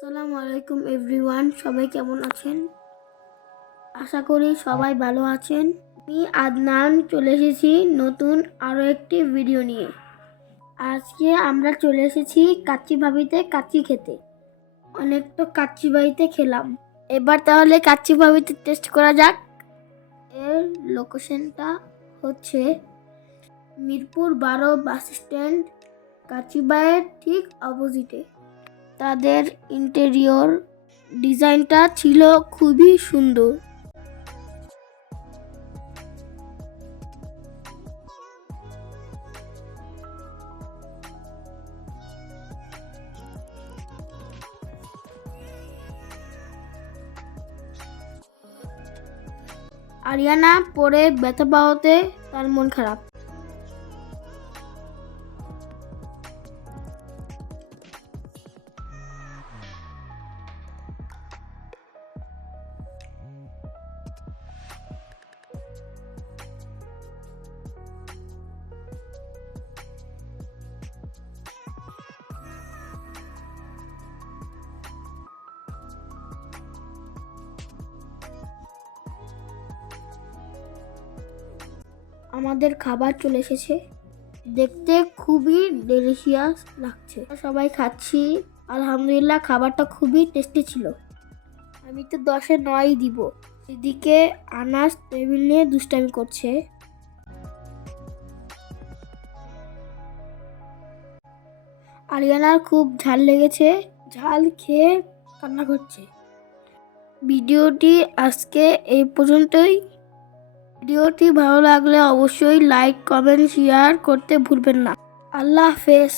আসসালামু আলাইকুম এভরিওয়ান, সবাই কেমন আছেন? আশা করি সবাই ভালো আছেন। আমি আদনান চলে এসেছি নতুন আরও একটি ভিডিও নিয়ে। আজকে আমরা চলে এসেছি কাচ্চি ভাবিতে কাচ্চি খেতে। অনেক তো কাচ্চি বাড়িতে খেলাম, এবার তাহলে কাচ্চি ভাবিতে টেস্ট করা যাক। এর লোকেশনটা হচ্ছে মিরপুর 12 বাস স্ট্যান্ড, কাচ্চিবাইয়ের ঠিক অপোজিটে। তাদের ইন্টেরিয়র ডিজাইনটা ছিল খুবই সুন্দর। আরিয়ানা পরে ব্যথা পাওয়াতে তার মন খারাপ। আমাদের খাবার চলে এসেছে, দেখতে খুবই ডেলিশিয়াস লাগছে। সবাই খাচ্ছি, আলহামদুলিল্লাহ খাবারটা খুবই টেস্টি ছিল। আমি তো 10-এ 9 দিব। এদিকে আনাস টেবিল নিয়ে দুষ্টামি করছে। আরিয়ানার খুব ঝাল লেগেছে, ঝাল খেয়ে কান্না করছে। ভিডিওটি আজকে এই পর্যন্তই। ভিডিওটি ভালো লাগলে অবশ্যই লাইক, কমেন্ট, শেয়ার করতে ভুলবেন না। আল্লাহ হাফেজ।